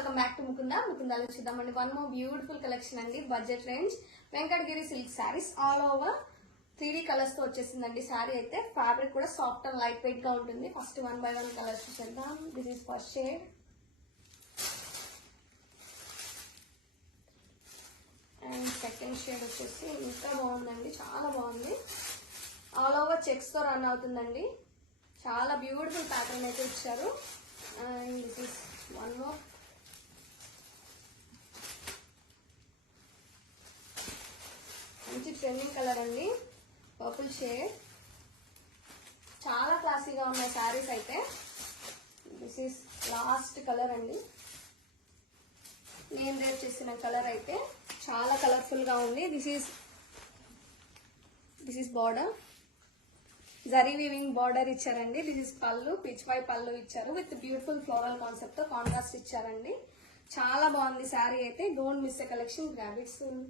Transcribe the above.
Welcome back to ముకుందాలు చూద్దామండి. One more beautiful collection అండి. Budget range Venkatagiri silk saris all over 3D colours తో వచ్చేసిందండి. శారీ అయితే ఫ్యాబ్రిక్ కూడా సాఫ్ట్ అండ్ లైట్ వెయిట్ గా ఉంటుంది. ఫస్ట్ 1 by 1 కలర్స్ చూద్దాం. This is first shade and second shade వచ్చేసి ఇంకా బాగుందండి, చాలా బాగుంది. ఆల్ ఓవర్ చెక్స్ తో రన్ అవుతుందండి. చాలా బ్యూటిఫుల్ ప్యాటర్న్ అయితే ఇచ్చారు. And this is one more. మంచి ట్రెండింగ్ కలర్ అండి, పర్పుల్ షేడ్. చాలా క్లాసీగా ఉన్నాయి శారీస్ అయితే. దిస్ ఈస్ లాస్ట్ కలర్ అండి. నేను రేపు చేసిన కలర్ అయితే చాలా కలర్ఫుల్ గా ఉంది. This is border, zari weaving border ఇచ్చారండి. దిస్ ఇస్ పళ్ళు, పిచ్ వై పళ్ళు ఇచ్చారు విత్ బ్యూటిఫుల్ ఫ్లోరల్ కాన్సెప్ట్ తో కాంట్రాస్ట్ ఇచ్చారండి. చాలా బాగుంది శారీ అయితే. Don't miss a collection, grab it soon.